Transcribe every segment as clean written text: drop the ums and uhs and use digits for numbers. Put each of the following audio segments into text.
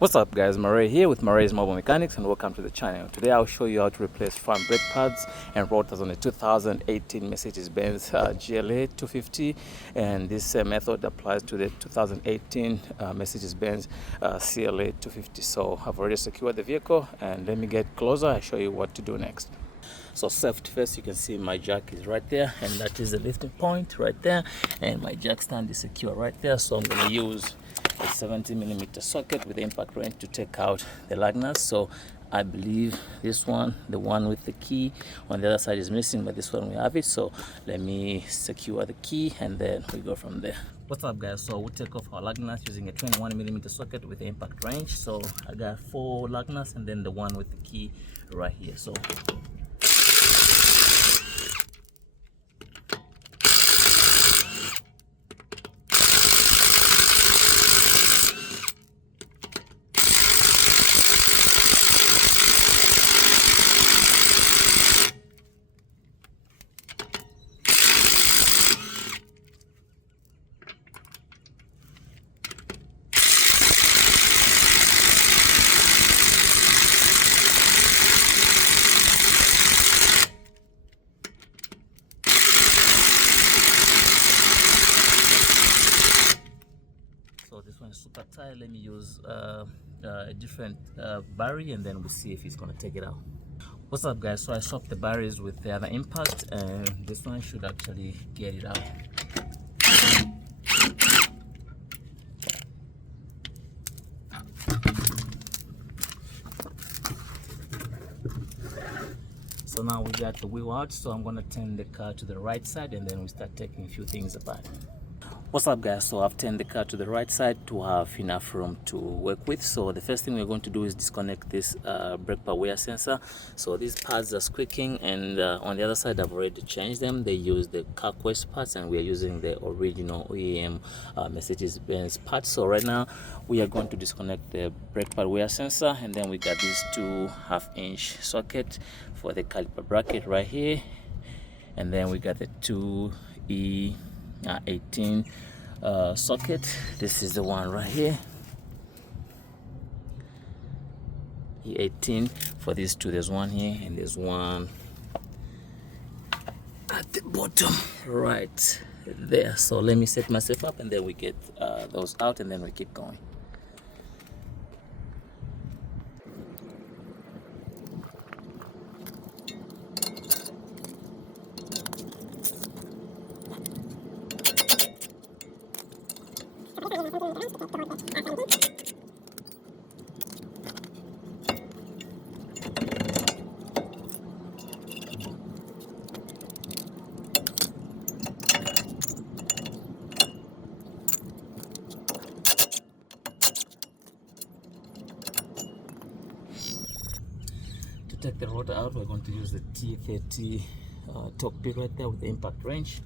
What's up guys, Murray here with Murray's Mobile Mechanics and welcome to the channel. Today I'll show you how to replace front brake pads and rotors on the 2018 Mercedes Benz GLA250, and this method applies to the 2018 Mercedes Benz CLA250. So I've already secured the vehicle and let me get closer and show you what to do next. So safety first, you can see my jack is right there, and that is the lifting point right there, and my jack stand is secure right there. So I'm going to use a 70mm socket with the impact wrench to take out the lug nuts. So I believe this one, the one with the key on the other side, is missing, but this one we have it. So let me secure the key and then we go from there. What's up guys, so we'll take off our lug nuts using a 21mm socket with the impact wrench. So I got 4 lug nuts and then the one with the key right here. So this one is super tight. Let me use a different battery and then we'll see if it's going to take it out. What's up guys, so I swapped the batteries with the other impact and this one should actually get it out. So now we got the wheel out, so I'm going to turn the car to the right side and then we start taking a few things apart. What's up guys, so I've turned the car to the right side to have enough room to work with. So the first thing we're going to do is disconnect this brake pad wear sensor. So these pads are squeaking, and on the other side I've already changed them. They use the Carquest pads and we are using the original OEM Mercedes Benz pads. So right now we are going to disconnect the brake pad wear sensor, and then we got these 2 1/2-inch socket for the caliper bracket right here, and then we got the 2E18 socket. This is the one right here, E18 for these 2. There's one here and there's one at the bottom right there. So let me set myself up and then we get those out and then we keep going. To take the rotor out, we're going to use the T30 torque bit right there with the impact wrench.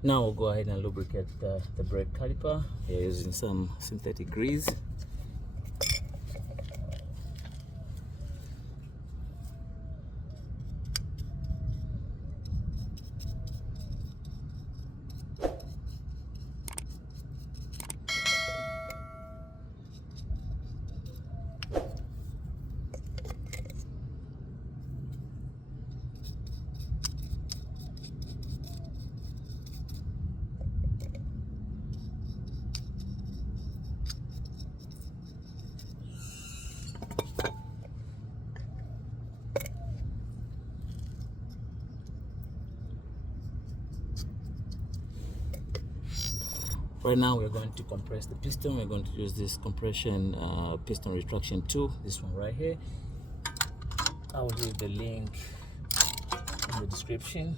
Now we'll go ahead and lubricate the brake caliper. We're using some synthetic grease. Right now we're going to compress the piston. We're going to use this compression piston retraction tool, this one right here. I will leave the link in the description.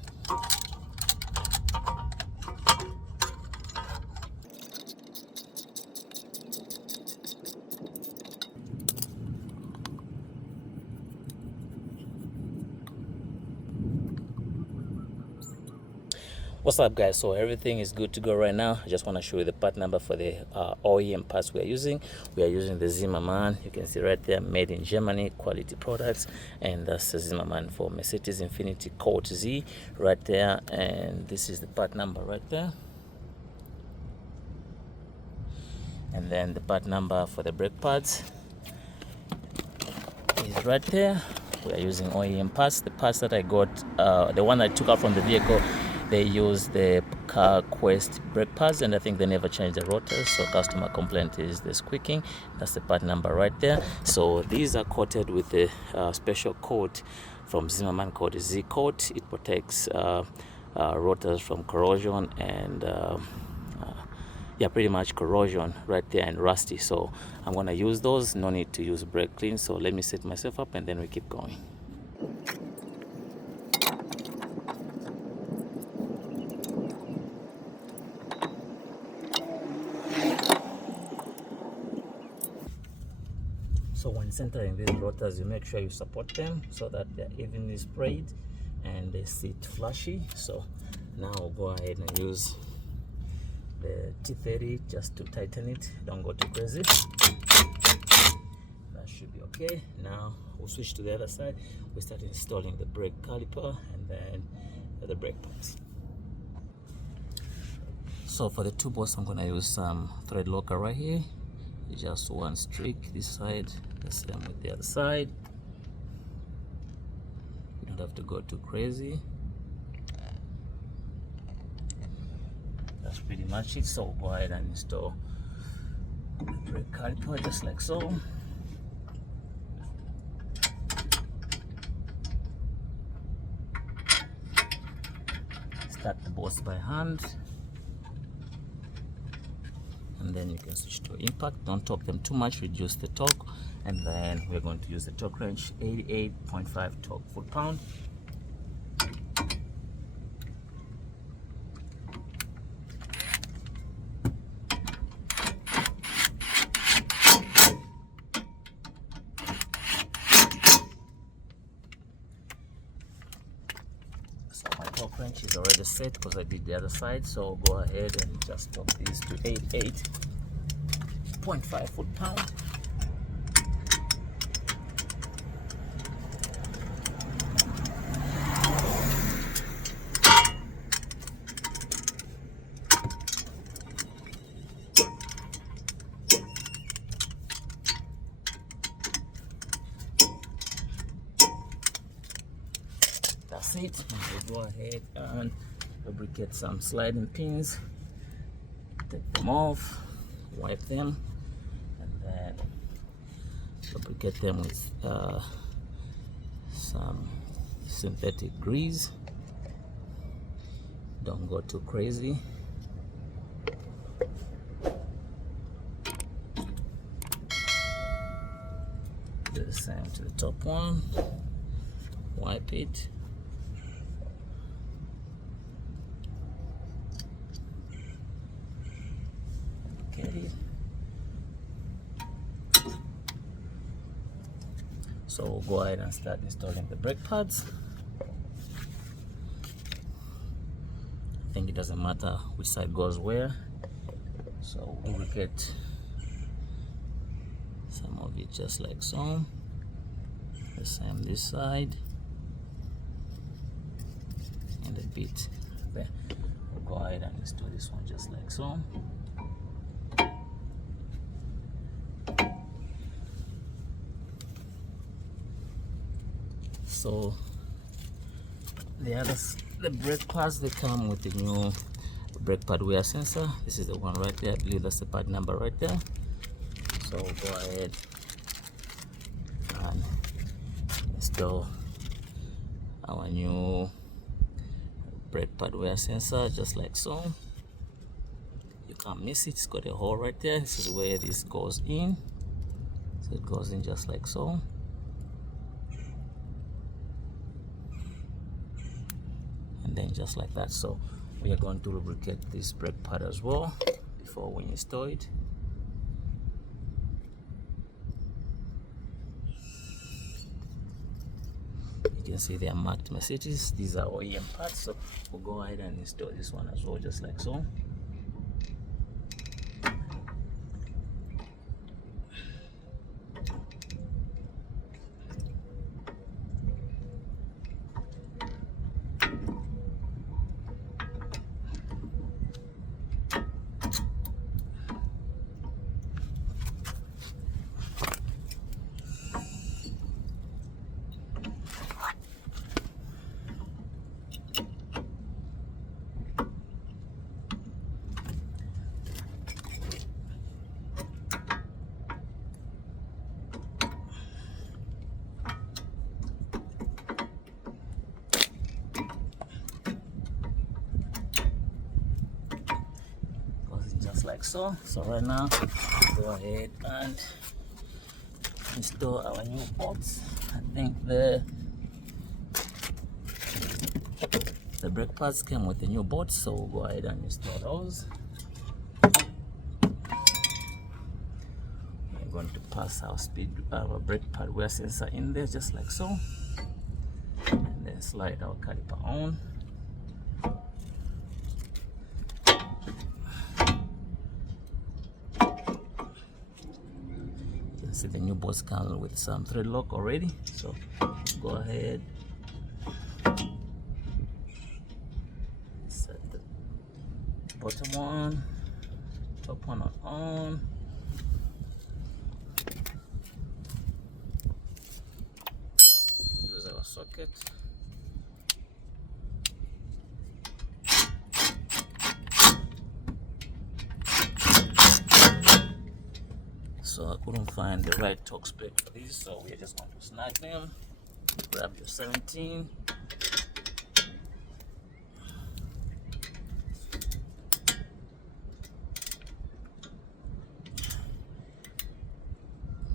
What's up, guys? So everything is good to go right now. I just want to show you the part number for the OEM parts we are using. We are using the Zimmerman. You can see right there, made in Germany, quality products. And that's the Zimmerman for Mercedes Infiniti Code Z right there. And this is the part number right there. And then the part number for the brake pads is right there. We are using OEM parts. The parts that I got, the one I took out from the vehicle, they use the Car Quest brake pads, and I think they never changed the rotors, so customer complaint is the squeaking. That's the part number right there. So these are coated with a special coat from Zimmerman called Z coat. It protects rotors from corrosion and yeah, pretty much corrosion right there and rusty. So I'm gonna use those. No need to use brake clean. So let me set myself up and then we keep going. So when centering these rotors, you make sure you support them so that they're evenly sprayed and they sit flushy. So now I'll go ahead and use the T30 just to tighten it. Don't go too crazy. That should be okay. Now we'll switch to the other side. We start installing the brake caliper and then the brake pads. So for the two bolts, I'm gonna use some thread locker right here. Just one streak this side, the same with the other side. You don't have to go too crazy. That's pretty much it. So go ahead and install the brake caliper just like so. Start the bolts by hand. And then you can switch to impact. Don't torque them too much, reduce the torque. And then we're going to use the torque wrench, 88.5 torque foot-pound. So my torque wrench is already set because I did the other side. So go ahead and just torque these to 88.5 foot-pound. That's it. We'll go ahead and lubricate some sliding pins. Take them off, wipe them, and then lubricate them with some synthetic grease. Don't go too crazy. Do the same to the top one. Wipe it. Okay. So we'll go ahead and start installing the brake pads. I think it doesn't matter which side goes where. So we'll lubricate some of it just like so. The same this side. And a bit there. We'll go ahead and install this one just like so. So the brake pads, they come with the new brake pad wear sensor. This is the one right there. I believe that's the part number right there. So go ahead and install our new brake pad wear sensor just like so. You can't miss it. It's got a hole right there. This is where this goes in. So it goes in just like so. And then just like that. So we are going to lubricate this brake pad as well before we install it. You can see they are marked Mercedes. These are OEM parts, so we'll go ahead and install this one as well, just like so. Like so. So right now, go ahead and install our new bolts. I think the brake pads came with the new bolts, so we'll go ahead and install those. We're going to pass our brake pad wear sensor in there, just like so, and then slide our caliper on. See, the new bolts come with some thread lock already, so go ahead, set the bottom one, top one on, use our socket. So I couldn't find the right torx plate for these, so we're just going to snag them. Grab your 17.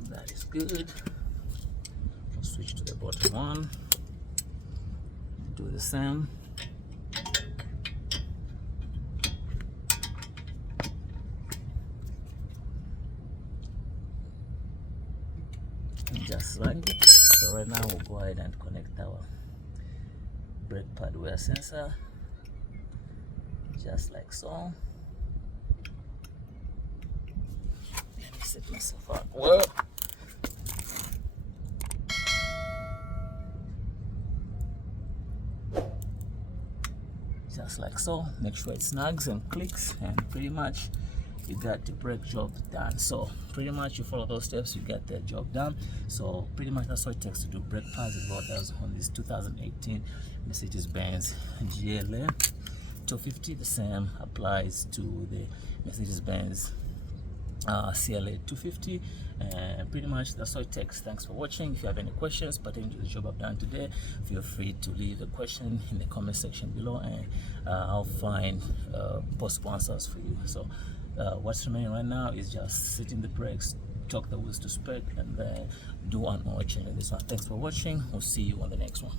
That is good. We'll switch to the bottom one. Do the same. Just like it. So right now we'll go ahead and connect our brake pad wear sensor, just like so. Let me set myself up well. Just like so. Make sure it snags and clicks, and pretty much you got the brake job done. So pretty much you follow those steps, you get the job done. So pretty much that's what it takes to do brake pads and rotors on this 2018 Mercedes Benz GLA250. The same applies to the Mercedes Benz CLA250, and pretty much that's what it takes. Thanks for watching. If you have any questions pertaining to the job I've done today, feel free to leave a question in the comment section below, and I'll find possible answers for you. So what's remaining right now is just setting the brakes, torque the wheels to spec, and then do one more change in this one. Thanks for watching. We'll see you on the next one.